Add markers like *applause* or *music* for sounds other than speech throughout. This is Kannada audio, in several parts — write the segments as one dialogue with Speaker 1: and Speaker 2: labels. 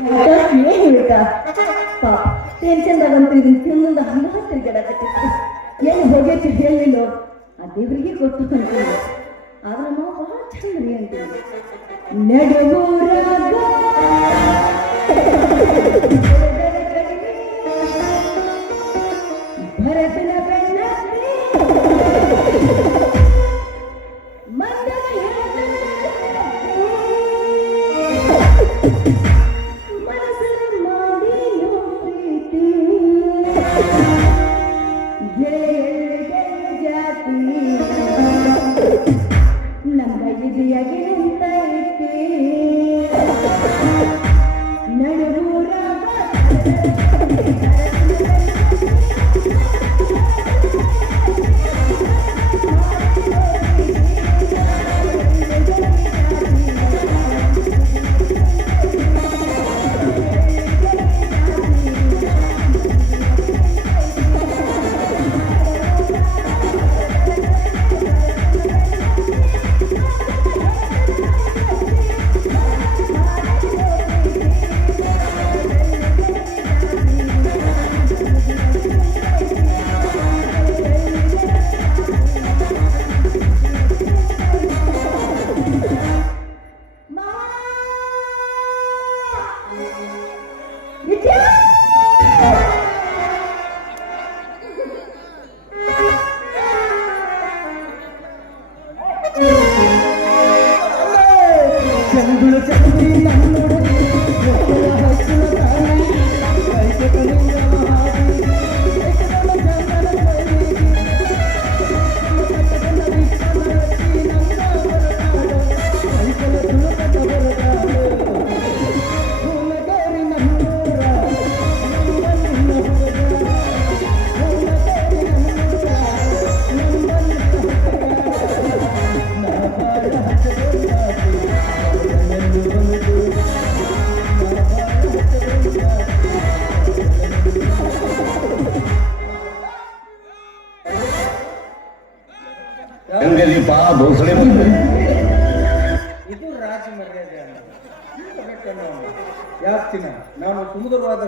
Speaker 1: ಏನು ಹೇಳ್ತಾ ಪಾಪ ಟೆನ್ಷನ್ದಾಗಂತೂ ಇದನ್ನ ತಿಂದ ಹಂಗ ತಿರ್ಗಾಡಕತ್ತಿತ್ತು ಏನು ಹೋಗೈತಿ ಹೇಳಿಲ್ಲೋ, ಆ ದೇವರಿಗೆ ಗೊತ್ತು ಅಂತೀನಿ. ಆದ್ರೆ ನಾವು ಬಹಳ ಚಂದ ರೀ ಅಂತೀವಿ. *laughs*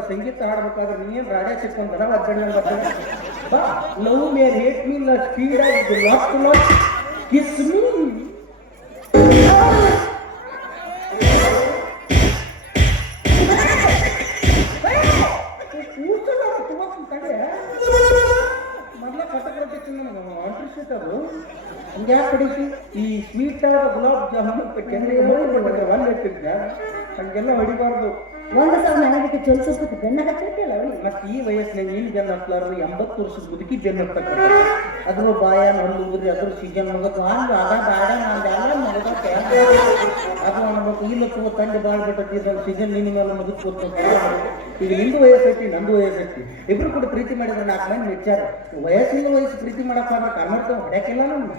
Speaker 2: ಸಂಗೀತ ಹಾಡ್ಬೇಕಾದ್ರೆ ನೀನ್ ರಾಜ ಸಿಕ್ಕೊಂಡ್ ಬಡ ಬಾ love me hate me speed ಆಗಿ ಲಾಕ್ ಲಾಕ್ ಕಿಸ್ ಮೀ ಹೊಡಿಸಿ ಈ ಸ್ವೀಟ್ ಗುಲಾಬ್ ಜಾಮೂನ್ ಕೊಟ್ಟಿದ್ರೆ ಒಂದು ಹಂಗೆಲ್ಲ ಹೊಡಿಬಾರ್ದು.
Speaker 1: ಒಂದು ಸಾವಿರ ನನಗೆ ಚೊಲ್ ಸ್ವಲ್ಪ ಬೆನ್ನಾಗತ್ತೈತಿಲ್ಲ ಅವನಿಗೆ?
Speaker 2: ಈ ವಯಸ್ಸಿನಲ್ಲಿ ಏನು ಬೆನ್ನ ಹತ್ಲಾರ್ದು ಎಂಬತ್ತು ವರ್ಷದ ಬದುಕಿ ಬೆನ್ನ ಹತ್ತಕ್ಕ ಅದ್ರ ಬಾಯ ಊರಿ ಅದ್ರ ಸೀಜನ್ ಮಗತ್ತು ಹಂಗ ಅದ. ಬಾಡ ನಂದೆಲ್ಲ ಮಗದಕ್ಕೆ ಅದು ಅನ್ಬೇಕು ಇಲ್ಲ ತಂಡ ಬಾಳ್ ಬಿಟ್ಟತಿ ಇದೊಂದು ಸೀಸನ್ ನಿನ್ನ ಮೇಲೆ ಮುಗಿದು ಈಗ ನಿಂದು ವಯಸ್ಸೈತಿ ನಂದು ವಯಸ್ಸೈತಿ. ಇಬ್ರು ಕೂಡ ಪ್ರೀತಿ ಮಾಡಿದ್ರೆ ನಾಲ್ಕು ಮಂದಿ ವಿಚಾರ ವಯಸ್ಸಿನ ವಯಸ್ಸು ಪ್ರೀತಿ ಮಾಡಕ್ ಹೋದ್ರೆ ಕರ್ನಾಟಕ ಹೊಡ್ಯಾಕಿಲ್ಲ ನಮ್ಗೆ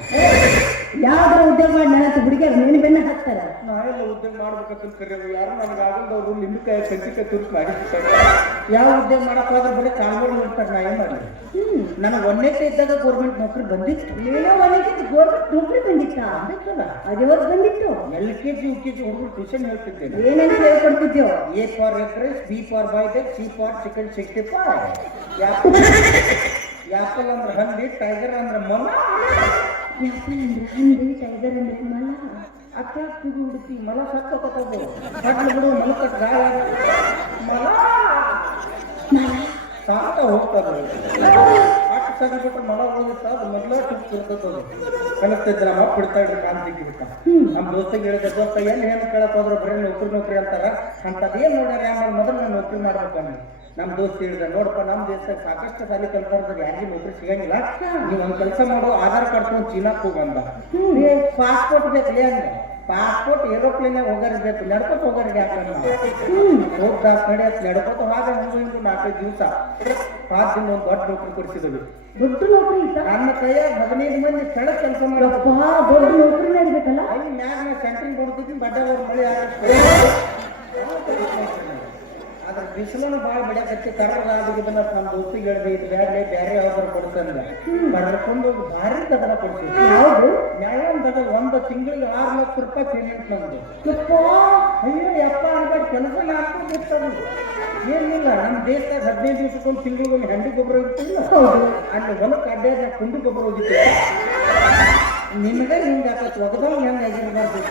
Speaker 1: ಯಾವ್ದಾರ ಉದ್ಯೋಗ ಮಾಡಿ ಹುಡುಗಿ ಹುಡುಗಿಯರು ನೀನು ಬೆನ್ನ ಹಾಕ್ತಾರ?
Speaker 2: ನಾವೆಲ್ಲ ಉದ್ಯೋಗ ಮಾಡ್ಬೇಕಂತ ಕರೆಯೋದು. ಯಾರು ನನಗೆ ಆಗಲ್ದವ್ರು ನಿಂಬಕಾಯಿ ಕಂಚಿಕಾಯಿ ತುರ್ಸ್ ಮಾಡಿ ಯಾವ ಉದ್ಯೋಗ ಮಾಡಕ್ ಹೋದ್ರೆ ಬರೀ ಕಾಲ್ಗೋಡ್ ನೋಡ್ತಾರೆ ನಾ ಏನ್ ಮಾಡಲಿ? ನನಗೆ ಒಂದೇ ಇದ್ದಾಗ ಗೌರ್ಮೆಂಟ್ ನೌಕರಿ ಬಂದಿತ್ತು.
Speaker 1: ನೀನು ಮನೆಗೆ ಗೌರ್ಮೆಂಟ್ ನೌಕರಿ ಬಂದಿತ್ತ? ಅದು ಯಾವಾಗ ಬಂದಿತ್ತು?
Speaker 2: L K G U K G ಹುಡುಗರು ಟ್ಯೂಷನ್ ಹೇಳ್ತಿದ್ದೇನೆ
Speaker 1: ಏನಂತ ಹೇಳ್ಕೊಡ್ತಿದ್ಯೋ?
Speaker 2: A for egg rice B for ಬಾಯ್ಡೆಕ್ C for chicken sixty for apple ಅಂದ್ರೆ ಹಂದಿ ಟೈಗರ್ ಅಂದ್ರೆ ಮೊಲ
Speaker 1: ಯಾಪಲ್ ಅಂದ್ರೆ ಹಂದಿ ಟೈಗರ್ ಅಂದ್ರೆ ಮಲ?
Speaker 2: ಅಕ್ಕ ಇದು ಹುಡುಕಿ ಮಲ ಸತ್ತೋದು ಸಣ್ಣ ಬಿಡು ಮಲಕಟ್ ಗಾಯ. ಮಲ. ಸಾಕ ಹೋಗ್ತದೆ ಅಷ್ಟು ಸಣ್ಣ ಬಿಟ್ರೆ ಮಲ ಹೋಗಿತ್ತ ಅದು ಮೊದಲ ಟಿಪ್ ಇರ್ತದೆ ಕಲಿಸ್ತಿದ್ರೆ ನಮ್ಮ ಬಿಡ್ತಾ ಇದ್ರು ಕಾನ್ ಬಿಟ್ಟ ನಮ್ಮ ದೋಸ್ತಿಗೆ ಹೇಳಿದೆ ದೋಸ್ತ ಎಲ್ಲಿ ಏನು ಕೇಳಕ್ ಹೋದ್ರೆ? ಬರೀ ನೌಕರಿ ನೌಕರಿ ಅಂತಾರ? ಅಂತದ್ ಏನ್ ನೋಡ್ಯಾರ ಆಮೇಲೆ ಮೊದಲು ನಾನು ನೌಕರಿ ಮಾಡ್ಬೇಕು ಅನ್ನಿ ನಮ್ಮ ದೋಸ್ತ ಹೇಳಿದ ನೋಡಪ್ಪ ನಮ್ಮ ದೇಶದಾಗ ಸಾಕಷ್ಟು ಸಾಲಿ ಕಲ್ತಾರ್ದಾಗ ಯಾರಿಗೂ ನೌಕರಿ ಸಿಗಂಗಿಲ್ಲ. ನೀವು ಒಂದು ಕೆಲಸ ಮಾಡು, ಆಧಾರ್ ಕಾರ್ಡ್ ತಗೊಂಡು ಚೀನಾಕ್ ಹೋಗಂದ ಪಾಸ್ಪೋರ್ಟ್ ಬೇಕಲ್ಲ ಅಂದ್ರೆ ಪಾಸ್ಪೋರ್ಟ್ ಏರೋಪ್ಲೇನ್ ಹೋಗಾರ ಬೇಕು ನಡ್ಕೊತ ಹೋಗಾರಿಗೆ ಯಾಕಂದ್ರೆ ಹೋಗ್ತಾ ಕಡೆ ನಡ್ಕೊತ ಹೋಗ ಒಂದು ಹಿಂಗೆ ನಾಲ್ಕೈದು ದಿವಸ. ಪಾಸ್ ದಿನ ಒಂದು ದೊಡ್ಡ ನೌಕರಿ ಕೊಡಿಸಿದ್ವಿ.
Speaker 1: ದೊಡ್ಡ ನೌಕರಿ
Speaker 2: ನನ್ನ ಕೈಯಾಗ ಹದಿನೈದು ಮಂದಿ ಸ್ಥಳ ಕೆಲಸ ಮಾಡಬೇಕು
Speaker 1: ಅಪ್ಪಾ ದೊಡ್ಡ ನೌಕರಿ ಇರ್ಬೇಕಲ್ಲ
Speaker 2: ಅಲ್ಲಿ ಮ್ಯಾಗ ಸೆಂಟ್ರಿಂಗ್ ಕೊಡ್ತಿದ್ದೀನಿ ಬಡ್ಡ ಮಳೆ ಅದ್ರ ಬಿಸಿಲನ್ನು ಭಾಳ ಬಡಿಯಾಕತ್ತಿ ಕರ್ರದ ಆದಿದ್ದನ್ನ ನಮ್ಮ ದೋಸ್ತಿ ಹೇಳಿದೆ ಇದು ಬ್ಯಾಡ್ಲೆ ಬೇರೆ ಯಾವ್ದಾರು ಕೊಡ್ತಂದ್ರೆ ಬರ್ಕೊಂಡು ಹೋಗಿ ಭಾರಿ ಕದನ ಕೊಡ್ತೀವಿ
Speaker 1: ಯಾವುದು
Speaker 2: ನ್ಯಾಯಾಂಗದ ಒಂದು ತಿಂಗಳಿಗೆ ಆರು ಲಕ್ಷ ರೂಪಾಯಿ ಪೇಮೆಂಟ್
Speaker 1: ಬಂದು
Speaker 2: ಅಯ್ಯೋ ಯಪ್ಪ ಅನ್ಬೇಡ ಕೆಲಸ ಬಿಡ್ತದೆ ಏನಿಲ್ಲ ನಮ್ಮ ದೇಶದಾಗ ಹದಿನೈದು ದಿವಸಕ್ಕೊಂದು ತಿಂಗಳಿಗೊಂದು ಹಂಡಿ ಗೊಬ್ಬರ ಇರ್ತಿಲ್ಲ ಅಲ್ಲಿ ಹೊಲಕ್ಕೆ ಅಡ್ಡಾದ ಕುಂಡಿ ಗೊಬ್ಬರ ಹೋಗಿತ್ತು. ನಿನಗೆ ಹಿಂಗೆ ಅಥವಾ ಒಗದವ್ ಹೆಂಗೆ ಆಗಿರ್ಬಾರ್ದು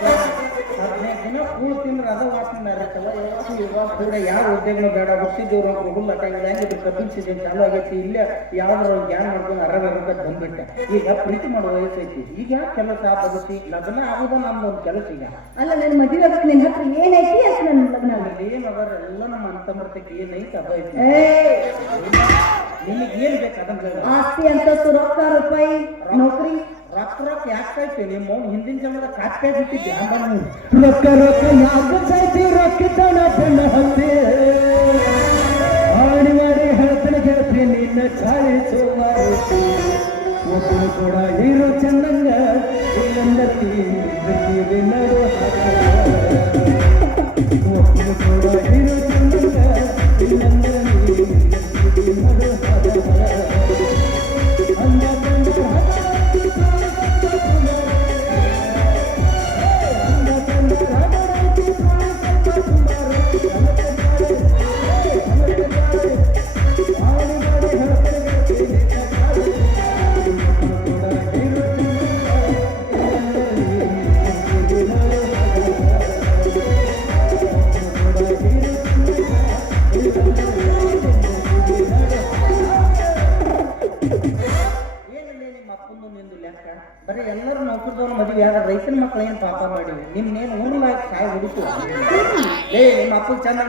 Speaker 2: ಹದಿನೈದು ದಿನ ಕೂಳು ತಿಂದ್ರೆ ಅದ ವಾಸನೆ ಇರುತ್ತಲ್ಲ ಯಾವಾಗ ಇವಾಗ ಕೂಡ ಯಾವ ಉದ್ಯೋಗನೂ ಬೇಡ ಹುಟ್ಟಿದ್ದೇವ್ರು ಅಂತ ಹೆಂಗಿದ್ರು ಕಪಿಲ್ ಸೀಸನ್ ಚಾಲು ಆಗೈತಿ ಇಲ್ಲೇ ಯಾವ್ದಾರ ಗ್ಯಾನ್ ಮಾಡ್ಕೊಂಡು ಅರಗ ಬಂದ್ಬಿಟ್ಟೆ. ಈಗ ಪ್ರೀತಿ ಮಾಡೋ ವಯಸ್ಸೈತಿ. ಈಗ ಕೆಲಸ ಬದುಕಿ ಲಗ್ನ ಆಗುದ ನಮ್ದು ಒಂದು ಕೆಲಸ ಈಗ.
Speaker 1: ಅಲ್ಲ ನನ್ನ ಮದುವೆ ನಿನ್ನ ಹತ್ರ ಏನೈತಿ ಅಂತ ನನ್ನ ಲಗ್ನ?
Speaker 2: ಏನು ಎಲ್ಲ ನಮ್ಮ ಅಂತಮರ್ತಕ್ಕೆ ಏನೈತಿ ಅದ ಐತಿ. ನಿಮಗೆ ಏನ್ ಬೇಕು ಅದನ್ನ.
Speaker 1: ಆಸ್ತಿ ಅಂತಸ್ತು ರೊಕ್ಕ ರೂಪಾಯಿ ನೌಕರಿ.
Speaker 2: ರೊಕ್ಕ ರೊಕ್ಕ ಯಾಕಾಯ್ತು ನಿಮ್ಮ ಹಿಂದಿನ ಜನ್ಮದ ಕಾಟ್ಪೆ ಬಿಟ್ಟಿದ್ದೆ
Speaker 3: ರೊಕ್ಕ ರೊಕ್ಕ ಯಾಕೆ ಸಾಯ್ತಿ ರೊಕ್ಕ ತನ ಬೆಣ್ಣ ಹತ್ತಿ. ಮಾಡಿ ಮಾಡಿ ಹೇಳ್ತೀನಿ ಗೆಳತಿ, ನಿನ್ನ ಚಾಳಿ ಮಾರುತಿ ಒಬ್ಬರು ಕೂಡ ಹೀರೋ ಚಂದಂಗ ಇಲ್ಲಂದತಿ ನಡು ಒಬ್ಬರು ಕೂಡ ಹೀರೋ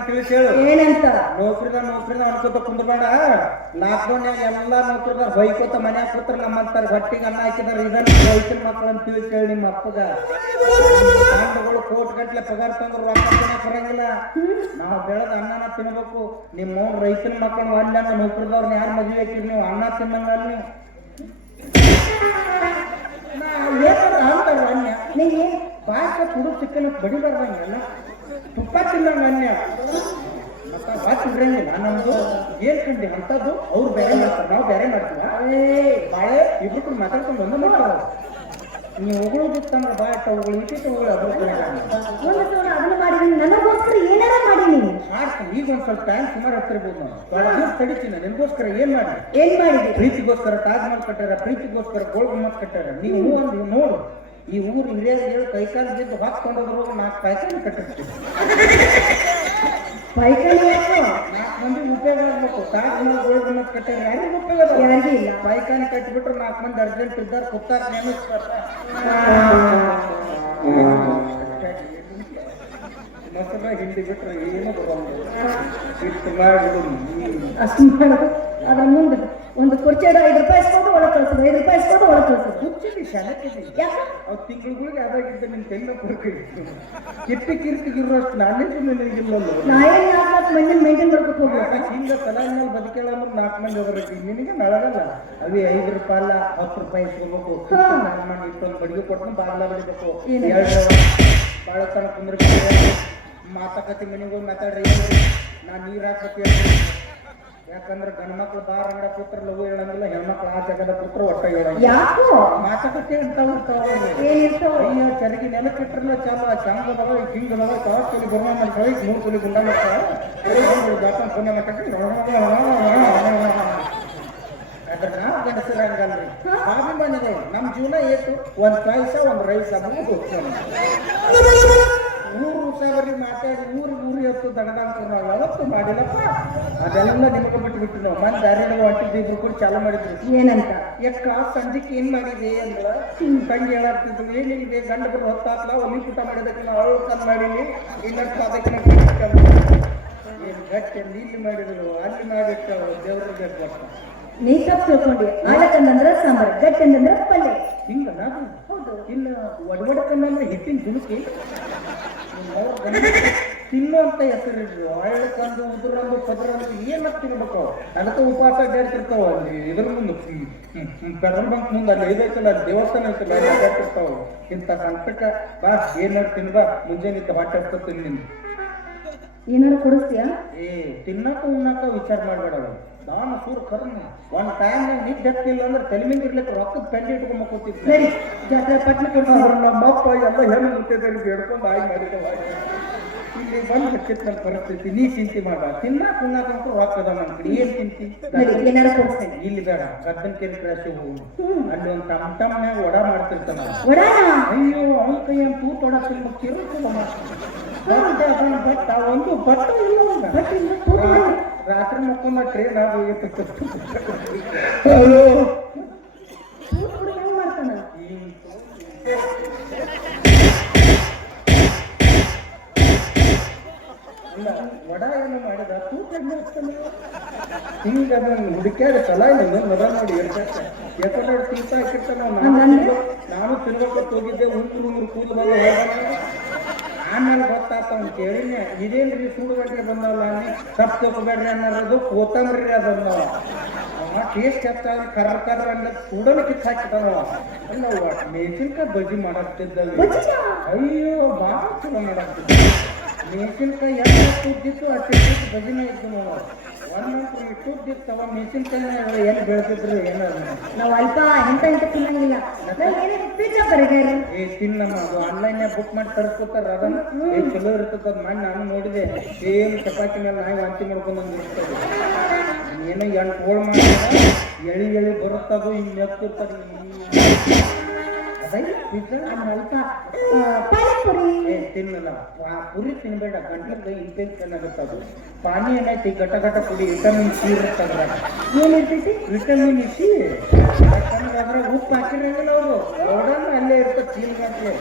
Speaker 2: ತಿಳಿ ಕೇಳು
Speaker 1: ಏನಂತ?
Speaker 2: ನೌಕರಿದ ನೌಕರಿದ ಅನ್ಕೋತ ಕುಂದ್ರಬೇಡ. ಲಾಕ್ಡೌನ್ಯಾಗ ಎಲ್ಲಾ ನೌಕರಿದಾರ ಬೈಕೋತ ಮನ್ಯಾಗ ಕೂತ್ರ ನಮ್ಮಂತಾರ ಗಟ್ಟಿಗೆ ಅನ್ನ ಹಾಕಿದಾರ. ಇದನ್ನ ರೈತರ ಮಕ್ಳು ಅಂತ ತಿಳಿಸಿ ಹೇಳಿ ನಿಮ್ಮ ಅಪ್ಪಗ. ಕಾಂಡಗಳು ಕೋಟ್ ಗಟ್ಟಲೆ ಪಗಾರ ತಂದ್ರು ರೊಕ್ಕ ತಿನ್ನಕ್ ಬರಂಗಿಲ್ಲ. ನಾವು ಬೆಳೆದ ಅನ್ನನ ತಿನ್ಬೇಕು. ನಿಮ್ಮ ಅವ್ನ ರೈತನ ಮಕ್ಕಳು ಅಲ್ಲ ಅಂತ ನೌಕರಿದವ್ರನ್ನ ಯಾರು ಮದುವೆ ಹಾಕಿರಿ ನೀವು? ಅನ್ನ ತಿನ್ನಂಗ ಅಲ್ಲಿ ನಾ ಏನಾರ ಅಂತಾರ ಅನ್ಯ?
Speaker 1: ನಿಂಗೆ
Speaker 2: ಬಾಯ್ಕ ಕುಡು ಚಿಕ್ಕನ ಬಡಿಬಾರ್ದಂಗೆಲ್ಲ ತುಪ್ಪ ತಿನ್ನಂಗ ಅನ್ಯ ಮತ್ತ ಬಾತ್ ಇದ್ರಂಗಿಲ್ಲ ನಮ್ದು ಏನ್ ಕಂಡಿ ಅಂತದ್ದು ಅವ್ರು ಬೇರೆ ಮಾಡ್ತಾರೆ. ನಾವು ಬೇರೆ ಮಾಡ್ತೀವ? ಬಾಳೆ ಇಬ್ರು ಮಾತಾಡ್ಕೊಂಡು ಬಂದು ಮಾಡ್ತಾರ ನೀವು ಉಗುಳುದಿತ್ತಂದ್ರೆ ಬಾಯ್ ಉಗುಳು ಇಟ್ಟಿಟ್ಟು ಉಗುಳು
Speaker 1: ಒಂದು ಅದನ್ನ ಮಾಡಿದೀನಿ. ನನಗೋಸ್ಕರ ಏನಾರ ಮಾಡೀನಿ
Speaker 2: ಮಾಡ್ತೀನಿ. ಈಗ ಒಂದ್ ಸ್ವಲ್ಪ ಟೈಮ್ ಸುಮಾರು ಹತ್ತಿರ್ಬೋದು ನಾವು ತಡಿತೀನಿ. ನಿಮ್ಗೋಸ್ಕರ ಏನ್ ಮಾಡಿ
Speaker 1: ಏನ್ ಮಾಡಿ
Speaker 2: ಪ್ರೀತಿಗೋಸ್ಕರ ತಾಜ್ ಮಹಲ್ ಕಟ್ಟಾರ? ಪ್ರೀತಿಗೋಸ್ಕರ ಗೋಲ್ಡ್ ಗುಮ್ಮತ್ ಕಟ್ಟಾರ? ನೀವು ನೋಡು. ಈ ಊರು ಹಿರಿಯರು ಕೈಕಾಲು ಬಿದ್ದು ಹಾಕ್ಕೊಂಡೋದ್ರು ನಾಲ್ಕು ಕೈಕಾಲು ಕಟ್ಟಿರ್ತೀವಿ. ನಾಲ್ಕು ಮಂದಿ ಉಪಯೋಗ ಆಗ್ಬೇಕು ತಾಜ್ ಮಹಲ್ ಗೋಲ್ಡ್ ಕಟ್ಟಿದ್ರೆ ಯಾರಿಗೂ ಉಪಯೋಗ
Speaker 1: ಯಾರಿಗೆ? ಇಲ್ಲ
Speaker 2: ಕಟ್ಟಿಬಿಟ್ರೆ ನಾಲ್ಕು ಮಂದಿ ಅರ್ಜೆಂಟ್ ಇದ್ದಾರೆ ಕುತ್ತಾರ ನೇಮಿಸ್ತಾರೆ. ಮೊಸರ ಹಿಂಡಿ ಬಿಟ್ರೆ ಏನು ಇಷ್ಟು
Speaker 1: ಅಷ್ಟು ಮಾಡೋದು ಅದ್ರ ಮುಂದೆ ಒಂದು ಕುರ್ಚಿ ಇಡೋ ಐದು ರೂಪಾಯಿ ಇಸ್ಕೊಂಡು ಒಳಗೆ ಕಳ್ಸೋದು ಐದು ರೂಪಾಯಿ ಇಸ್ಕೊಂಡು ಒಳಗೆ ಕಳ್ಸೋದು.
Speaker 2: ಹುಚ್ಚಿಗೆ ಶಾಲೆಕಿದೆ
Speaker 1: ಯಾಕ
Speaker 2: ಅವ್ ತಿಂಗಳಿಗೆ ಅದಾಗಿದ್ದ ನಿನ್ ತೆಂಗ ಕೊರಕೆ ಕಿಟ್ಟಿ ಕಿರ್ತಿಗಿರೋಷ್ಟು ನಾನೇಜು ನಿನಗಿಲ್ಲಲ್ಲ
Speaker 1: ನಾ ಏನ್ ನಾಲ್ಕು ಮಂದಿನ ಮೇಂಟೈನ್ ಮಾಡ್ಬೇಕು ಹೋಗ್ಬೇಕು
Speaker 2: ಹಿಂಗ ತಲೆ ಮೇಲೆ ಬದುಕೇಳ ಅಂದ್ರೆ ನಾಲ್ಕು ಮಂದಿ ಹೋಗ್ಬೇಕು ನಿನಗೆ ನಳಗಲ್ಲ. ಅವಿ ಐದು ರೂಪಾಯಿ ಅಲ್ಲ ಹತ್ತು ರೂಪಾಯಿ ಇಸ್ಕೋಬೇಕು. ಮಾಡಿ ಇಷ್ಟೊಂದು ಬಡಿಗೆ ಕೊಟ್ಟು ಬಾಗ್ಲ ಬಡಿಬೇಕು? ಎರಡು ಭಾಳ ತನಕ ಕುಂದ್ರ ಮಾತಾಕತಿ ಮನೆಗೆ ಹೋಗಿ ಮಾತಾಡ್ರಿ. ನಾನು ನೀರು ಹಾಕತಿ ಯಾಕಂದ್ರೆ ಗಂಡ ಮಕ್ಳು ಬಾರ್ ಅಂಗಡ ಕೂತ್ರ ಲಘು ಹೇಳಂಗಿಲ್ಲ ಹೆಣ್ಮಕ್ಳು ಆ ಜಗದ ಪುತ್ರ ಒಟ್ಟ ಹೇಳಂಗಿಲ್ಲ.
Speaker 1: ಯಾಕೋ?
Speaker 2: ಮಾತುಕತೆ ಇರ್ತಾವ
Speaker 1: ಏನಿರ್ತಾವ?
Speaker 2: ಅಯ್ಯೋ ಚರಗಿ ನೆಲಕ್ಕೆ ಇಟ್ಟಿರಲ್ಲ ಚಂದ ಹಿಂಗ ಮಾಡ್ತಾವ ಈಗ ಮೂರು ಗುಂಡ ಮಾಡ್ತಾವ ಪುಣ್ಯ ಇದೆ ನಮ್ಮ ಜೀವನ ಏಟು? ಒಂದ್ ಪಾಯಸ ಒಂದ್ ರೈಸ ಮುಗಿದು ಊರು ಸಾವಿರ ಮಾತಾಡಿ ಊರು ಊರು ಎತ್ತು ದಡದಂತ ಅಂತ ನಾವು ಯಾವತ್ತೂ ಮಾಡಿಲ್ಲಪ್ಪ. ಅದೆಲ್ಲ ನಿಮಗೆ ಬಿಟ್ಟು ಬಿಟ್ಟು ನಾವು ಮಂದಿ ದಾರಿ ಹೊಂಟಿದ್ದು ಇಬ್ರು ಕೂಡ ಚಾಲು ಮಾಡಿದ್ರು.
Speaker 1: ಏನಂತ?
Speaker 2: ಯಾಕ ಸಂಜೆಗೆ ಏನ್ ಮಾಡಿದೆ ಅಂದ್ರ ತಂಗಿ ಹೇಳಾಡ್ತಿದ್ರು ಏನಿದೆ ಗಂಡ ಬರು ಹೊತ್ತಾತ್ಲ ಒಲಿ ಊಟ ಮಾಡಿದಕ್ಕೆ ನಾವು ಅವಳು ತಂದು ಮಾಡೀನಿ ಇನ್ನೊಂದು ಅದಕ್ಕೆ ಏನ್ ಗಟ್ಟಿ ಇಲ್ಲಿ ಮಾಡಿದ್ರು ಅಲ್ಲಿ ಮಾಡಿಟ್ಟು ದೇವ್ರಿಗೆ ಬರ್ತಾರೆ
Speaker 1: ನೀ ತಪ್ಪು ತಿಳ್ಕೊಂಡಿ ಸಾಂಬಾರ್ ಗಟ್ಟಿ ಅಂತಂದ್ರ ಪಲ್ಯ.
Speaker 2: ಹಿಂಗ
Speaker 1: ಹೌದು.
Speaker 2: ಇಲ್ಲ ಒಡವಡಕಂದ್ರೆ ಹಿಟ್ಟಿನ ದುಡುಕಿ ತಿನ್ನುವಂತ ಹೆಸರಿದ್ರು. ಅಳ್ಳಕಂದು ಉದುರಂದು ಪದರಂದು ಏನ ತಿನ್ಬೇಕು ಅದಕ್ಕೆ ಉಪವಾಸ ಅಡ್ಡಾಡ್ತಿರ್ತಾವ ಅಲ್ಲಿ ಇದ್ರ ಮುಂದೆ. ಪೆಟ್ರೋಲ್ ಬಂಕ್ ಮುಂದೆ ಅಲ್ಲಿ ಐದೈತಲ್ಲ ದೇವಸ್ಥಾನ ಐತಲ್ಲ ಅಡ್ಡಾಡ್ತಿರ್ತಾವ ಇಂಥ ಸಂಕಟ. ಬಾ ಏನಾರು ತಿನ್ಬಾ ಮುಂಜಾನೆ ಇತ್ತು ಹೊಟ್ಟೆ ಹತ್ತ ತಿನ್ನಿ
Speaker 1: ಏನಾರು ಕೊಡಿಸ್ತೀಯಾ?
Speaker 2: ಏ ತಿನ್ನಕ ಉಣ್ಣಾಕ ವಿಚಾರ ಮಾಡ್ಬೇಡ ನಾನು ಸೂರ್ ಕರ್ಮ ಒಂದ್ ಟೈಮ್ ನಿದ್ದೆ ಹತ್ತಿಲ್ಲ ಅಂದ್ರೆ ತಲೆ ಮೇಲೆ ಇರ್ಲಿಕ್ಕೆ ರೊಕ್ಕದ ಪೆಂಡಿ ಇಟ್ಕೊಂಡ್ ಕೂತಿದ್ದೆ.
Speaker 1: ನಡಿ ಜಾತ್ರೆ ಪಟ್ನ ಕೊಡ್ಸ
Speaker 2: ಆದ್ರೆ ನಮ್ಮಪ್ಪ ಎಲ್ಲ ಹೆಣ್ಣು ಬೇಡ್ಕೊಂಡು ಆಯ್ ಮಾಡಿದ. ಇಲ್ಲಿ ಬಂದು ಹಚ್ಚಿತ್ ನನ್ನ ಪರಿಸ್ಥಿತಿ ನೀ ಚಿಂತೆ ಮಾಡ ತಿನ್ನ ತಿನ್ನಕಂತ ರೊಕ್ಕ ಅದಾವ ನನ್ನ ಕಡೆ. ಏನ್ ಚಿಂತಿ? ಇಲ್ಲಿ ಬೇಡ ಗದ್ದನ್ ಕೆರೆ ಕ್ರಾಸಿಗೆ ಹೋಗು. ಅಲ್ಲಿ ಒಂದು ಟಮ್ ಟಮ್ನ್ಯಾಗ ವಡ ಮಾಡ್ತಿರ್ತಾನ. ಅಯ್ಯೋ ಅವನ ಕೈ ಅಂತ ತೂ ವಡ ತಿನ್ಬೇಕು ಕಿರುಕುಳ ಬಟ್ಟೆ ಅದನ್ನ ಬಟ್ಟ ಒಂದು ಬಟ್ಟ ಇಲ್ಲ ರಾತ್ರಿ ಮಕ್ಕಳು ಟ್ರೈನ್ ಹಲೋ.
Speaker 1: ಮಾಡ್ತಾನ
Speaker 2: ಇಲ್ಲ ವಡ ಏನು ಮಾಡಿದ ತೂಕ ಹಿಂಗ ಅದನ್ನ ಹುಡುಕ್ಯಾಡ ಚಲ ಇಲ್ಲ ಮದ ನೋಡಿ ಇರ್ತಾನೆ ಯಾಕಂದ್ರೆ ತೀರ್ಥ ಹಾಕಿರ್ತಾನ ನಾನು ತಿನ್ಬೇಕಂತ ಹೋಗಿದ್ದೆ ಉಂಟು ಉಂಗ್ರು ಕೂದಲು. ಆಮೇಲೆ ಗೊತ್ತಾತ ಅಂತ ಕೇಳಿನ ಇದೇನ್ರಿ ಸುಡುಗಡ್ಡೆ ಬಂದವಲ್ಲ ತಪ್ಪು ತಗೋಬೇಡ್ರಿ ಅನ್ನೋದು ಕೋತಂಬ್ರಿ ಅದನ್ನ ಅವ ಟೇಸ್ಟ್ ಎತ್ತ ಕರ್ರ ಕರ್ರ ಅಂದ್ರೆ ಸುಡನ ಕಿತ್ತು ಹಾಕಿದವ. ಅಲ್ಲ ಮೆಣಸಿನ್ಕಾಯಿ ಬಜ್ಜಿ
Speaker 1: ಮಾಡಾಕ್ತಿದ್ದಲ್ಲ
Speaker 2: ಅಯ್ಯೋ ಭಾಳ ಚಲೋ ಮಾಡಾಕ್ತಿದ್ದ ಮೆಣಸಿನ್ಕಾಯಿ ಎಲ್ಲ ತುದ್ದಿತ್ತು ಅಷ್ಟು ಬಜಿನ ಇದ್ದು ನಾವು ಒಂದಂತೂ ಇಟ್ಟುದ್ದಿತ್ತವ ಮೆಣಸಿನ್ಕಾಯಿ ಎಲ್ಲಿ ಬೆಳೆದಿದ್ರು ಏನಾದ್ರು
Speaker 1: ನಾವು ಅಲ್ಪ ಎಂತ ಎಂತ ತಿನ್ನಂಗಿಲ್ಲ. ಏನೇನು ಪಿಜ್ಜಾ ಬರ್ಗರ್?
Speaker 2: ಏ ತಿನ್ನಮ್ಮ ಅದು ಆನ್ಲೈನ್ ಬುಕ್ ಮಾಡಿ ತರಿಸ್ಕೊತಾರ, ಅದನ್ನ? ಏ, ಚಲೋ ಇರ್ತದ ಅದು ಮಾಡಿ ನಾನು ನೋಡಿದೆ. ಸೇಮ್ ಚಪಾತಿ ಮೇಲೆ ನಾಯಿ ವಾಂತಿ ಮಾಡ್ಕೊಂಡು ಬಂದು ಇರ್ತದೆ ಏನೋ ಎಂಟು ಹೋಳು ಮಾಡಿ ಎಳಿ ಎಳಿ ಬರುತ್ತದು ಹಿಂಗೆ ಎತ್ತಿರ್ತಾರೆ
Speaker 1: ಅಲ್ಪ ಪಾನಿಪುರಿ.
Speaker 2: ಏ ತಿನ್ನಲ್ಲ ಪುರಿ ತಿನ್ಬೇಡ ಗಂಟಲು ಇನ್ಫೆಕ್ಷನ್ ಆಗುತ್ತೆ ಅದು. ಪಾನಿ ಏನೈತಿ ಘಟ ಘಟ ಪುಡಿ ವಿಟಮಿನ್ ಸಿ ಇರುತ್ತೆ
Speaker 1: ಏನಿರ್ತೈತಿ
Speaker 2: ವಿಟಮಿನ್ ಸಿ ಯಾಕಂದ್ರೆ ಅದ್ರಾಗ ಉಪ್ಪು ಹಾಕಿರಂಗಿಲ್ಲ ಅವರು. ನೋಡೋಣ ಅಲ್ಲೇ ಇರ್ತದೆ ಚೀಲ್ ಗಂಟ್ಲೆ.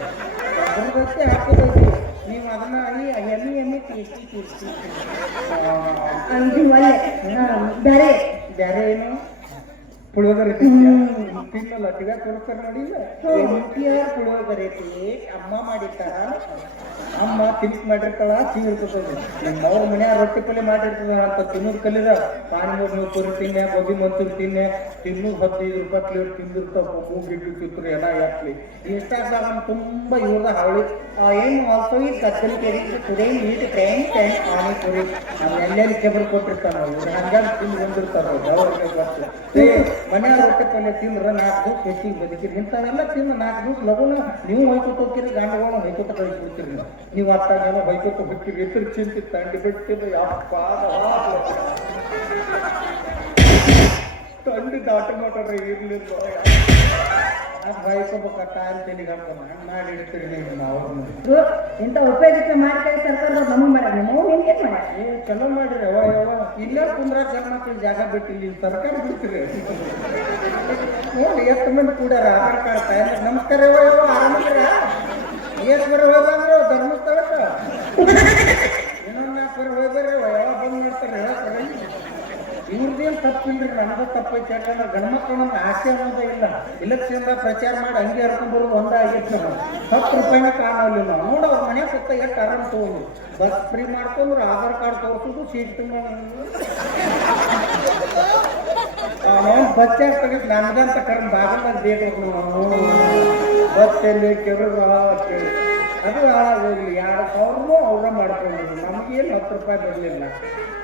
Speaker 2: ಅದ್ರದಷ್ಟೇ ಹಾಕೋದೈತಿ ನೀವು ಅದನ್ನ ಅಲ್ಲಿ ಎಮ್ಮಿ ಎಮ್ಮಿ ಟೇಸ್ಟಿ ಟೇಸ್ಟಿ
Speaker 1: ಅಂದಿ ಒಳ್ಳೆ. ಬೇರೆ.
Speaker 2: ಬೇರೆ ಏನು? ಪುಳಿಯೋಗರೆ ತಿನ್ನಲ್ಲ ತಿಗ ತೋರಿಸ್ತಾರೆ ನೋಡಿಲ್ಲ ಎಂ ಟಿ ಆರ್ ಪುಳಿಯೋಗರೆ ಟೇಸ್ಟ್ ಅಮ್ಮ ಮಾಡಿರ್ತಾರ. ಅಮ್ಮ ತಿನ್ಸ್ ಮಾಡಿರ್ತಾಳ ನಿಮ್ಮ ಅವ್ರ ಮನ್ಯಾಗ ರೊಟ್ಟಿ ಪಲ್ಲೆ ಮಾಡಿರ್ತದ ಅಂತ ತಿನ್ನೋದು ಕಲಿದ. ಪಾನಿಮೂರು ನೂರು ಪುರಿ ತಿನ್ನೆ, ಗೋಬಿ ಮಂಚೂರಿ ತಿನ್ನೆ. ತಿನ್ನು ಹದಿನೈದು ರೂಪಾಯಿ ಪ್ಲೇಟ್ ತಿಂದಿರ್ತಾವ. ಮೂಗಿಟ್ಟು ತಿಂತರು ಎಲ್ಲ ಯಾಕ್ಲಿ ಇನ್ಸ್ಟಾಗ್ರಾಮ್ ತುಂಬ ಇವ್ರದ ಹಾವಳಿ. ಏನು ಆಲ್ಸೋ ಈ ಕತ್ತಲಿ ಕೆರಿ today neat time and panipuri. ನಾವು ಎಲ್ಲೆಲ್ಲಿ ಕೆಬರ್ ಕೊಟ್ಟಿರ್ತಾನ ಇವ್ರು ಹಂಗಾಗಿ ತಿಂದು ಬಂದಿರ್ತಾರ ಅವ್ರಿಗೆ ಗೊತ್ತು. ಮನ್ಯಾಗ ರೊಟ್ಟಿ ಪಲ್ಯ ತಿಂದ್ರೆ ನಾಲ್ಕು ದಿವಸ ಹೆಚ್ಚಿಗೆ ಬದುಕಿರಿ. ಇಂಥವೆಲ್ಲ ತಿಂದು ನಾಲ್ಕು ದಿವಸ ಲಗುನ ನೀವು ಹೊಯ್ಕೊತ ಹೋಗ್ತೀರಿ, ಗಂಡಗಳು ಹೊಯ್ಕೊತ ಕಳಿಸ್ಬಿಡ್ತೀರಿ ನೀವು. ನೀವು ಅತ್ತಾಗೆಲ್ಲ ಹೊಯ್ಕೊತ ಬಿಟ್ಟಿರಿ. ಎದುರು ಚಿಂತಿತ್ತು ತಂಡಿ ಬಿಟ್ಟಿದ್ದು ಯಪ್ಪ ತಂಡಿ ದಾಟ ಮಾಡ್ರಿ ಇರ್ಲಿಲ್ಲ ಮಾಡಿ ಇಡ್ತೀರಿ ನೀವು ನಾವು
Speaker 1: ಇಂಥ ನಮಗೆ ಮಾಡ ನೀವು ನಿನ್ಗೆ ಮಾಡ
Speaker 2: ಏ ಚಲೋ ಮಾಡಿರಿ ಅವ ಯಾವ ಇಲ್ಲೇ ಮಕ್ಳು ಜಾಗ ಬಿಟ್ಟಿಲ್ಲ ಇಲ್ಲಿ ಸರ್ಕಾರ ಬಿಡ್ತೀರಿ? ನೋಡಿ ಎಷ್ಟು ಮಂದಿ ಕೂಡ್ಯಾರ ಆಧಾರ್ ಕಾರ್ಡ್ ತಯಾರ ನಮಸ್ಕಾರ ಯವ್ವ ಆರಾಮಿದ್ರ ಎಷ್ಟು ಬರ ಹೋಗಂದ್ರೆ ಧರ್ಮಸ್ಥಳಕ್ಕ. *laughs* ಇನ್ನೊಂದು ನಾಲ್ಕು ಬರ ಯಾವ ಬಂದ್ ಮಾಡ್ತಾರೆ ತಪ್ಪಿಲ್ಲ ರೀ ನನಗೂ ತಪ್ಪೈತಿ. ಯಾಕಂದ್ರೆ ಗಂಡ ಮಕ್ಕಳು ನಮ್ಗೆ ಆಸೆ ಅನ್ನೋದೇ ಇಲ್ಲ. ಇಲೆಕ್ಷನ್ದಾಗ ಪ್ರಚಾರ ಮಾಡಿ ಹಂಗೆ ಹರ್ಕೊಂಡ್ಬರೋದು ಒಂದೇ ಆಗೈತೆ ನಾವು ಹತ್ತು ರೂಪಾಯಿನ ಕಾಣಲಿಲ್ಲ ನೋಡು, ಅವ್ರ ಮನೆ ಸುತ್ತ ಎಷ್ಟು ಆರಾಮ್ ತಗೊಂಡು. ಬಸ್ ಫ್ರೀ ಮಾಡ್ಕೊಂಡ್ರು ಆಧಾರ್ ಕಾರ್ಡ್ ತೋರಿಸೋದು, ಸೀಟ್ ತುಂಬ ಬಸ್ ಚಾರ್ಜ್ ತೆಗೆದು ನನ್ಗಂತ ಕರ್ಮ ಬಾಗಲ್ದಾಗ ಬೇಕು ನಾವು ಬಸ್ಸಲ್ಲಿ ಕೆರಳು ಅದು ಹಾಳಾಗೋಗ್ಲಿ ಯಾರು ಅವ್ರನ್ನೂ ಅವ್ರ ಮಾಡ್ಕೊಂಡಿದ್ರು ನಮಗೇನು ಹತ್ತು ರೂಪಾಯಿ ಬರಲಿಲ್ಲ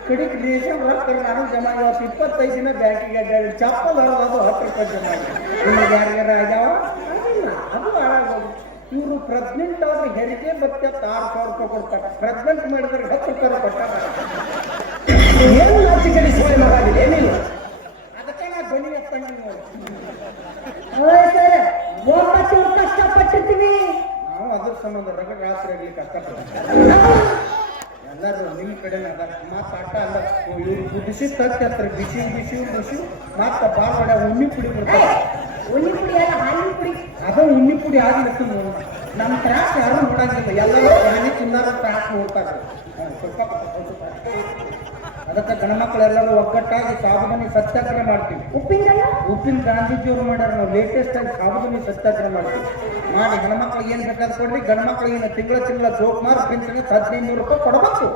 Speaker 2: ಕಡಿಕ್ ರೇಷನ್ ರೊಕ್ಕ ನಾನು ಜಮಾ ಇವತ್ತು ಇಪ್ಪತ್ತೈದು ದಿನ ಬ್ಯಾಂಕಿಗೆ ಅಡ್ಡಾಡಿ ಚಪ್ಪಲ್ ಹರಿದು ಹತ್ತು ರೂಪಾಯಿ ಜಮಾ. ನಿಮಗೆ ಯಾರ್ಯಾರ ಆಗ್ಯಾವ ಇಲ್ಲ ಅದು ಹಾಳಾಗೋದು. ಇವರು ಪ್ರೆಗ್ನೆಂಟ್ ಅವ್ರ ಹೆರಿಗೆ ಮತ್ತೆ ಆರು ಸಾವಿರ ರೂಪಾಯಿ ಕೊಡ್ತಾರೆ. ಪ್ರೆಗ್ನೆಂಟ್ ಮಾಡಿದ್ರೆ ಹತ್ತು ರೂಪಾಯಿ ಕೊಟ್ಟಾರ
Speaker 3: ಏನು ನಾಚಿಕೆಡಿ ಸುಳ್ಳು ಮಗಾಗಿದೆ ಏನಿಲ್ಲ.
Speaker 2: ಅದಕ್ಕೆ ನಾ ಧ್ವನಿ ಎತ್ತಂಗ
Speaker 1: ಕಷ್ಟಪಟ್ಟಿರ್ತೀವಿ
Speaker 2: ನಾವು ಅದ್ರ ಸಂಬಂಧ ರಗಡ ರಾತ್ರಿ ಆಗ್ಲಿಕ್ಕೆ ಕಷ್ಟಪಡ್ತೀವಿ. ಎಲ್ಲರೂ ನಿಮ್ಮ ಕಡೆ ಮಾತು ಆಟ ಅಲ್ಲ. ಇವ್ರು ಬಿಸಿ ತರ್ತಾರೆ ಬಿಸಿ ಬಿಸಿ ಬಿಸಿ. ಮತ್ತೆ ಬಾಳ ಒಳ್ಳೆ ಉಣ್ಣಿ ಪುಡಿ ಕೊಡ್ತಾರೆ
Speaker 1: ಉಣ್ಣಿ ಪುಡಿ ಅಲ್ಲ ಹಾಲಿನ ಪುಡಿ.
Speaker 2: ಅದು ಉಣ್ಣಿ ಪುಡಿ ಆಗ್ಲಿಕ್ಕೆ ನಮ್ಮ ತ್ರಾಸ ಯಾರು ನೋಡಂಗಿಲ್ಲ. ಎಲ್ಲರೂ ಮನೆ ತಿನ್ನಾರ ತ್ರಾಸ ನೋಡ್ತಾರೆ ಸ್ವಲ್ಪ. ಅದಕ್ಕೆ ಗಣಮಕ್ಕಳೆಲ್ಲರೂ ಒಗ್ಗಟ್ಟಾಗಿ ಸಾಬುದಾನಿ ಸತ್ಯಾಗ್ರಹ ಮಾಡ್ತೀವಿ.
Speaker 1: ಉಪ್ಪಿನ
Speaker 2: ಉಪ್ಪಿನ ಗಾಂಧೀಜಿಯವರು ಮಾಡ್ಯಾರ ನಾವು ಲೇಟೆಸ್ಟ್ ಆಗಿ ಸಾಬುದಾನಿ ಸತ್ಯಾಗ್ರಹ ಮಾಡ್ತೀವಿ. ಮಾಡಿ ಗಣಮಕ್ಕಳಿಗೆ ಏನು ಬೇಕಾದ್ ಕೊಡ್ರಿ ಗಣಮಕ್ಕಳಿಗೆ ತಿಂಗಳ ತಿಂಗಳ ಜೋಕ್ ಮಾರ್ಕ್ ಪಿಂಚಣಿ ಹದಿನೈದು ನೂರು ರೂಪಾಯಿ ಕೊಡಬೇಕು.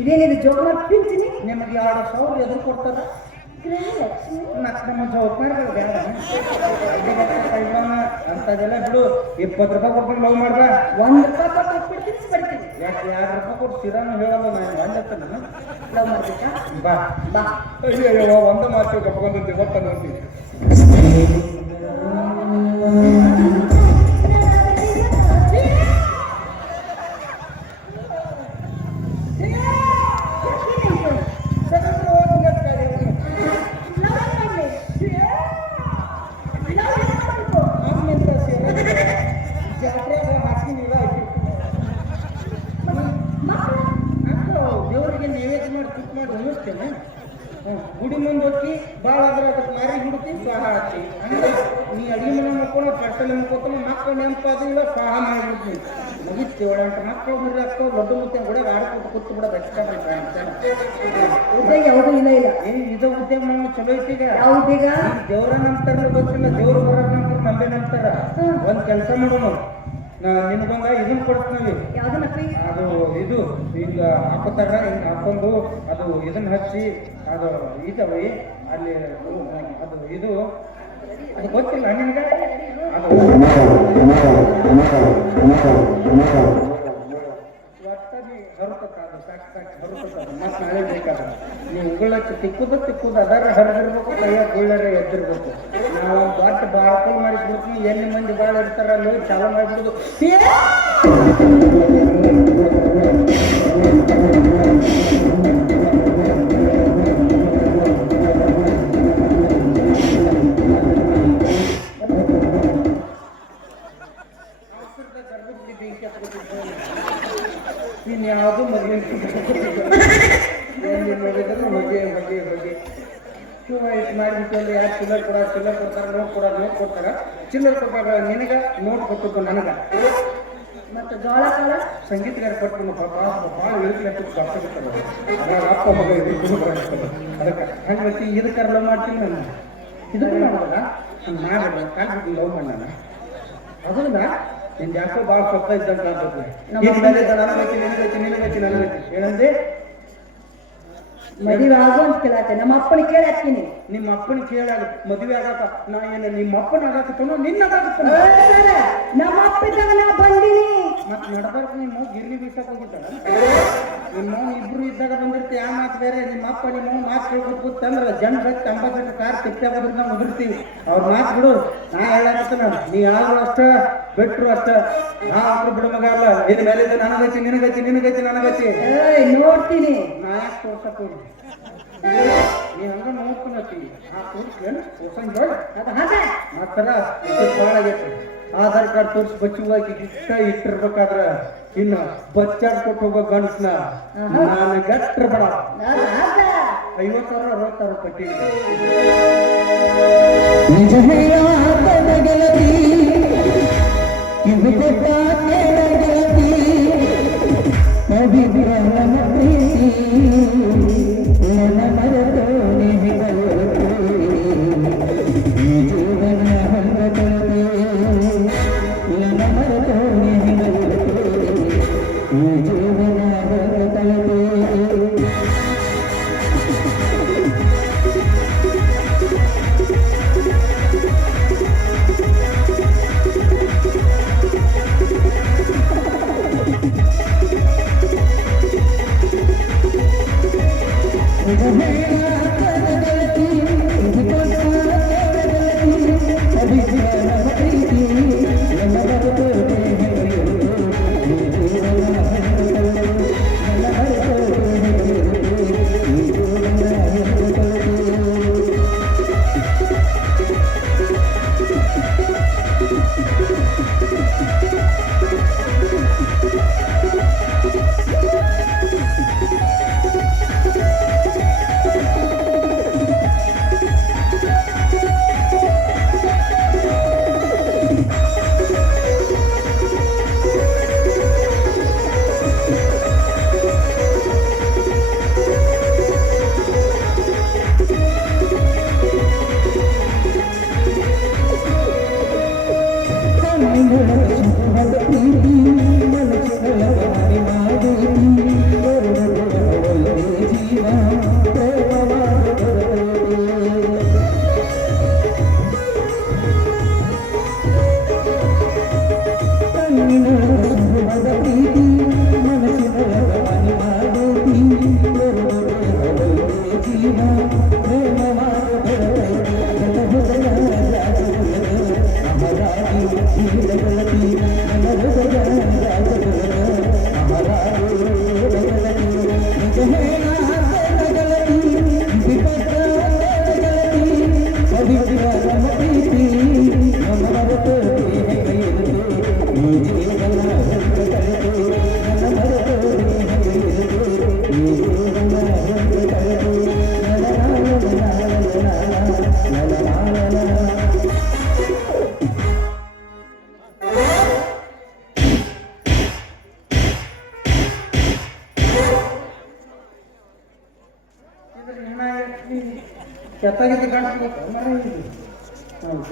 Speaker 1: ಇದೇನಿದು ಜೋಗ ಪಿಂಚಣಿ?
Speaker 2: ನಿಮಗೆ ಎರಡು ಸಾವಿರ ಎದುರು ಕೊಡ್ತಾರೆ. ನಮ್ಮ ಜೋಕ್ ಮಾರ್ಗಳು ಬೇಡ. ಅಂಥದ್ದೆಲ್ಲ ಬಿಡು. ಇಪ್ಪತ್ತು ರೂಪಾಯಿ ಕೊಟ್ಟು ಲವ್ ಮಾಡ್ದ
Speaker 1: ಒಂದು ರೂಪಾಯಿ ಕೊಟ್ಟು ಉಪ್ಪಿಟ್ಟು ತಿನ್ಸ್ಬಿಡ್ತೀನಿ
Speaker 2: ಯಾಕೆ ಎರಡು ರೂಪಾಯಿ ಕೊಟ್ಟು ಸಿರಾನು ಹೇಳಲ್ಲ ನಾನು ಒಂದತ್ತನ
Speaker 1: ಲವ್ ಮಾಡ್ಬೇಕಾ
Speaker 2: ಬಾ
Speaker 1: ಬಾ
Speaker 2: ಅಯ್ಯೋ ಒಂದು ಮಾತು ಕಪ್ಕೊಂಡ್ರಿ ಗೊತ್ತಂತೀವಿ ಗುಡಿ ಮುಂದೆ ಹೋಗಿ ಭಾಳ ಆದ್ರೆ ಅದಕ್ಕೆ ಮಾರಿ ಹುಡುಕಿ ಸ್ವಾಹ ಹಾಕಿ. ಅಂದ್ರೆ ನೀ ಅಡಿಗೆ ಮನೆ ಮುಕ್ಕೊಂಡು ಪರ್ಸಲ್ಲಿ ಮುಕ್ಕೋತಾನ ಮಕ್ಕಳು ನೆನಪಾದ ಇಲ್ಲ ಸ್ವಾಹ ಮಾಡಿಬಿಡ್ತೀನಿ ಮುಗಿಸ್ತಿ ಒಳಂಟ ಮಕ್ಕಳು ಮರಿ ದೊಡ್ಡ ಮುತ್ತೆ ಕೂಡ ಆಡ್ಕೊಟ್ಟು ಕೂತು ಬಿಡ
Speaker 1: ಉದ್ಯೋಗ ಯಾವುದೂ ಇಲ್ಲ ಇಲ್ಲ
Speaker 2: ಏ ಇದು ಉದ್ಯೋಗ ನಾವು ಚಲೋ ಐತಿಗ
Speaker 1: ಯಾವ್ದೀಗ
Speaker 2: ದೇವ್ರ ನಂಬ್ತಾರ ಗೊತ್ತಿಲ್ಲ ದೇವ್ರ ಬರೋದ್ ನಂಬ್ತಾರ ನಂಬೆ ನಂಬ್ತಾರ ಒಂದ್ ಕೆಲಸ ಮಾಡೋಣ ನಿನ್ಗೊಂದ ಇದನ್ನ ಕೊಡ್ತೀವಿ ಅದು ಇದು ಈಗ ಹಾಕೋತಾರ ಹಿಂಗ್ ಹಾಕೊಂಡು ಅದು ಇದನ್ನ ಹಚ್ಚಿ ಅದು ಇದಾವೆ ಅಲ್ಲಿ ಅದು ಇದು ಅದು ಗೊತ್ತಿಲ್ಲ ನಿನಗೆ ಅದು ಅದು ಸಾಕು ಸಾಕು ನಾಳೆ ಬೇಕಾದ ನೀವು ಉಗುಳಕ್ಕೆ ತಿಕ್ಕುದು ತಿಕ್ಕುದು ಅದರ ಹರಿದಿರ್ಬೇಕು, ಕೈಯಾಗ ಗುಳ್ಳರೆ ಎದ್ದಿರ್ಬೇಕು. ನಾವು ದೊಡ್ಡ ಬಾಳ್ಕೊಲ್ ಮಾಡಿ ಬಿಡ್ತೀವಿ ಎಲ್ಲಿ ಮಂದಿ ಭಾಳ ಇರ್ತಾರ ಅಲ್ಲಿ ಚಾಲು ಮಾಡಿಬಿಡುದು. ನೀನು ಯಾವುದು ಮದುವೆ ಎಲ್ಲಿ ನೋಡಿದ್ರು ಹೊಗೆ ಹೊಗೆ ಹೊಗೆ ಮಾಡಿಬಿಟ್ಟು ಯಾರು ಚಿಲ್ಲರ್ ಕೊಡ ಚಿಲ್ಲರ್ ಕೊಡ್ತಾರೆ ನೋಟ್ ಕೊಡ ನೋಟ್ ಕೊಡ್ತಾರೆ. ಚಿಲ್ಲರ್ ಕೊಟ್ಟಾಗ ನಿನಗ ನೋಟ್ ಕೊಟ್ಟದ್ದು ನನಗೆ.
Speaker 1: ಮತ್ತೆ ಜೋಳ ಕಾಳ
Speaker 2: ಸಂಗೀತಗಾರ ಕೊಟ್ಟು ಭಾಳ ಅದ್ರಾಗ ಅಪ್ಪ ಮಗ ಅದಕ್ಕೆ ಹಂಗಾಗಿ ಇದಕ್ಕೆಲ್ಲ ಮಾಡ್ತೀನಿ ನಾನು. ಇದಕ್ಕೆ ಮಾಡಲ್ಲ ಕಾಲ್ಬಿಟ್ಟು ಲವ್ ಮಾಡೋಣ. ಅದನ್ನ ನಿನ್ ಯಾಕೋ ಭಾಳ ಸ್ವಪ್ನ ಇದ್ದಂತ ಮೇಲೆ ನನಗೈತಿ ನಿನಗೈತಿ ನಿನಗೈತಿ ನನಗೈತಿ. ಏನಂದ್ರೆ
Speaker 1: ಮದುವೆ ಆಗೋ ಅಂತ ಕೇಳತ್ತೆ. ನಮ್ಮ ಅಪ್ಪನ ಕೇಳಿ ಹಾಕ್ತೀನಿ.
Speaker 2: ನಿಮ್ಮ ಅಪ್ಪನ ಕೇಳಾಗ ಮದುವೆ ಆಗಾಕ ನಾ ಏನ ನಿಮ್ಮ ಅಪ್ಪನ ಆಗಾಕತ್ತನೋ ನಿನ್ನ ಆಗಾಕತ್ತನ?
Speaker 1: ನಮ್ಮ ಅಪ್ಪ ಇದ್ದಾಗ ನಾ ಬಂದೀನಿ.
Speaker 2: ಮತ್ತೆ ನಡ್ಬಾರ್ದು ನಿಮ್ಮ ಗಿರ್ನಿ ಬೀಸಕ್ ಹೋಗ್ಬಿಟ್ಟ ನಿಮ್ಮ ಇಬ್ರು ಇದ್ದಾಗ ಬಂದಿರ್ತಿ ಆ ಮಾತು ಬೇರೆ. ನಿಮ್ಮ ಅಪ್ಪ ನಿಮ್ಮ ಮಾತು ಕೇಳ್ಬೇಕು ಗೊತ್ತಂದ್ರ ಜನ ಹತ್ತಿ ಅಂಬಾಸೆಡರ್ ಕಾರ್ ತಿಪ್ಪೆ ಬಂದ್ರೆ ನಾವು ಉದುರ್ತೀವಿ ಅವ್ರ ಮಾತು ಬಿಡು ನಾ ಹೇಳಕತ್ತನ ನೀ ಯಾರು ಅಷ್ಟ. ಬಿಟ್ರು ಅಷ್ಟ. ನಾ ಅವ್ರು ಬಿಡ ಮಗ ಅಲ್ಲ ನಿನ್ನ ಮೇಲೆ ಇದ್ದ ನನಗಚ್ಚಿ ನಿನಗೈತಿ ನಿನಗೈತಿ. ನನಗಚ್ಚಿ
Speaker 1: ಏಯ್ ನೋಡ್ತೀನಿ.
Speaker 2: ನಾ ಯಾಕೆ ತೋರ್ಸಕ್ ಹೋಗಿ ನೀ ಹಂಗ ನೋಡ್ಕೊಳತ್ತಿ ಆ ತೋರ್ಸ್ಲೇನು ತೋರ್ಸಂಗ್ ಬೇಡ
Speaker 1: ಅದು ಹಾಗೆ.
Speaker 2: ಮಾತ್ರ ಇದು ಭಾಳ ಆಗೈತಿ. ಆಧಾರ್ ಕಾರ್ಡ್ ತೋರಿಸಿ ಬಚ್ಚುವಾಗಿ ಇಷ್ಟ ಇಟ್ಟಿರ್ಬೇಕಾದ್ರ ಇನ್ನು ಬಚ್ಚಾಡ್ ಕೊಟ್ಟು ಹೋಗೋ ಗಂಡ್ಸ್ನ ನಾನು ಗಟ್ರ ಬಡ. ಐವತ್ತು ಸಾವಿರ ಅರವತ್ತು ಸಾವಿರ ಪಟ್ಟಿ
Speaker 3: ನಿಜ ಹೇಳಾತನ
Speaker 2: विचित्र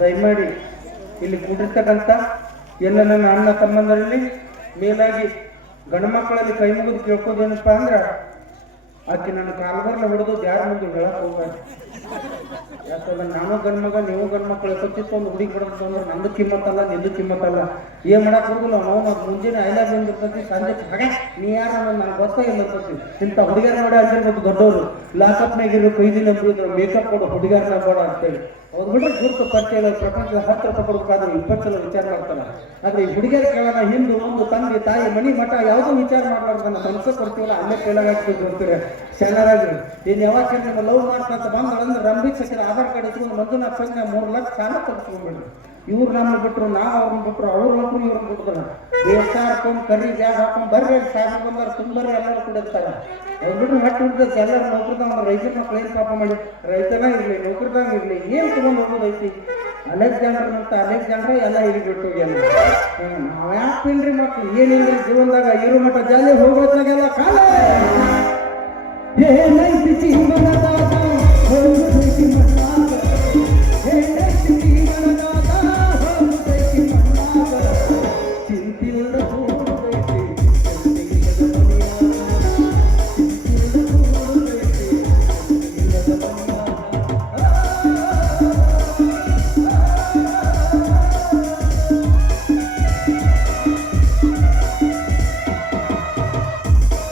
Speaker 2: ದಯಮಾಡಿ ಇಲ್ಲಿ ಕೂಡಿರ್ತಕ್ಕಂಥ ಎಲ್ಲ ನನ್ನ ಅಣ್ಣ ತಮ್ಮಂದರಲ್ಲಿ ಮೇಲಾಗಿ ಗಂಡು ಮಕ್ಕಳಲ್ಲಿ ಕೈ ಮುಗಿದು ಕೇಳ್ಕೋದೇನಪ್ಪ ಅಂದ್ರೆ ಆಕೆ ನನ್ನ ಕಾಲ್ಬರ್ಲ ಹೊಡೆದು ಯಾರ ಮುಂದೆ ಹೇಳಕ್ ಹೋಗ್ಬಾರ್ದು ಯಾಕಂದ್ರೆ ನಾನು ಗಂಡು ಮಗ, ನೀವು ಗಂಡು ಮಕ್ಕಳು ಎಪ್ಪತ್ತಿತ್ತು ಒಂದು ಹುಡುಗಿ ಬಿಡೋದು ಅಂದ್ರೆ ನಂದು ಕಿಮ್ಮತ್ತಲ್ಲ, ನಿಂದು ಕಿಮ್ಮತ್ತಲ್ಲ. ಏನ್ ಮಾಡಕ್ ಹೋಗುಲ್ಲ ನಾವು ಮತ್ತೆ ಮುಂಜಾನೆ ಐಲಾ ಬಂದಿರ್ತೈತಿ ಸಂಜೆ ಹಾಗೆ, ನೀ ಯಾರು ಅನ್ನೋದು ನನಗೆ ಗೊತ್ತಾಗಿಲ್ಲ ಅಂತತಿ ಇಂಥ ಹುಡುಗಿಯರ ನೋಡಿ ಅಂದಿರ್ಬೇಕು ದೊಡ್ಡವರು. ಲಾಕಪ್ ಇರೋ ಕೈದಿನ ಬಿಡಿದ್ರು ಮೇಕಪ್ ಕೊಡು ಹುಡುಗಿಯರ್ನ ಬೇಡ ಅಂತೇಳಿ. ಅವ್ರ ಬಿಟ್ಟರೆ ಗುರುತು ಪಟ್ಟಿ ಇಲ್ಲ, ಪ್ರಪಂಚದ ಹತ್ತು ರೂಪಾಯಿ ಕೊಡ್ಬೇಕಾದ್ರೆ ಇಪ್ಪತ್ತು ಸಲ ವಿಚಾರ ಮಾಡ್ತಾರೆ. ಆದ್ರೆ ಈ ಹುಡುಗಿಯರ ಕೇಳೋಣ, ಹಿಂದೂ ಒಂದು ತಂದೆ, ತಾಯಿ ಮನಿ ಮಠ, ಯಾವುದೂ ವಿಚಾರ ಮಾಡ್ಲಾರ್ದು ನನ್ನ ಸಂಸತ್ ಕೊಡ್ತೀವಲ್ಲ, ಅಲ್ಲೇ ಕೇಳಾಗ ಹಾಕ್ಬೇಕು ಸಣ್ಣರಾಗಿ ಇನ್ನು ಯಾವಾಗ ನಿಮ್ಮ ಲವ್ ಮಾಡ್ಕೊಂತ ಬಂದ್ರೆ ರಂಬಿ ಸಚಿವ ಆಧಾರ್ ಕಾರ್ಡ್ ಇಟ್ಕೊಂಡು ಮಂಜುನಾಥ್ ಸಂಘ ಮೂರು ಲಕ್ಷ ಸಾಲ ತೆಗೆಸ್ಕೊಂಡ್ಬಿಡ್ರಿ ಇವ್ರು ನಮ್ಮ ಬಿಟ್ಟರು ನಾವು ಅವ್ರನ್ನ ಬಿಟ್ರು, ಅವ್ರ ಒಬ್ರು ಇವ್ರನ್ನ ಬಿಟ್ರು. ದೇವಸ್ಥಾನ ಹಾಕೊಂಡ್ ಕರಿ, ಜಾಗ ಹಾಕೊಂಡ್ ಬರ್ರಿ ಸಾಹೇಬ್ರು ಬಂದಾರ ತುಂಬ ಎಲ್ಲರೂ ಕೂಡ ಇರ್ತಾರೆ ಅವ್ರು ಬಿಟ್ಟರು ಹೊಟ್ಟೆ ಹಿಡ್ದೈತಿ ಎಲ್ಲರೂ ರೈತರ ಮಾಡಿ, ರೈತನ ಏನು ನೌಕರಿದಾಗ ಇರ್ಲಿ, ಏನ್ ತಗೊಂಡ್ ಹೋಗೋದೈತಿ? ಅಲೆಕ್ಸಾಂಡರ್ ಅಂತ ಅಲೆಕ್ಸಾಂಡ್ರ ಎಲ್ಲ ಇಲ್ಲಿ ಬಿಟ್ಟು ನಾವು ಯಾಕೆ ತಿನ್ರಿ ಮಕ್ಕಳು ಏನಿಲ್ಲ ಜೀವನದಾಗ ಇರು ಮಟ್ಟ ಜಾಲಿ ಹೋಗೋದಾಗೆಲ್ಲ ಕಾಲ.
Speaker 3: हे नहीं किसी मना दादा बोल किसी मना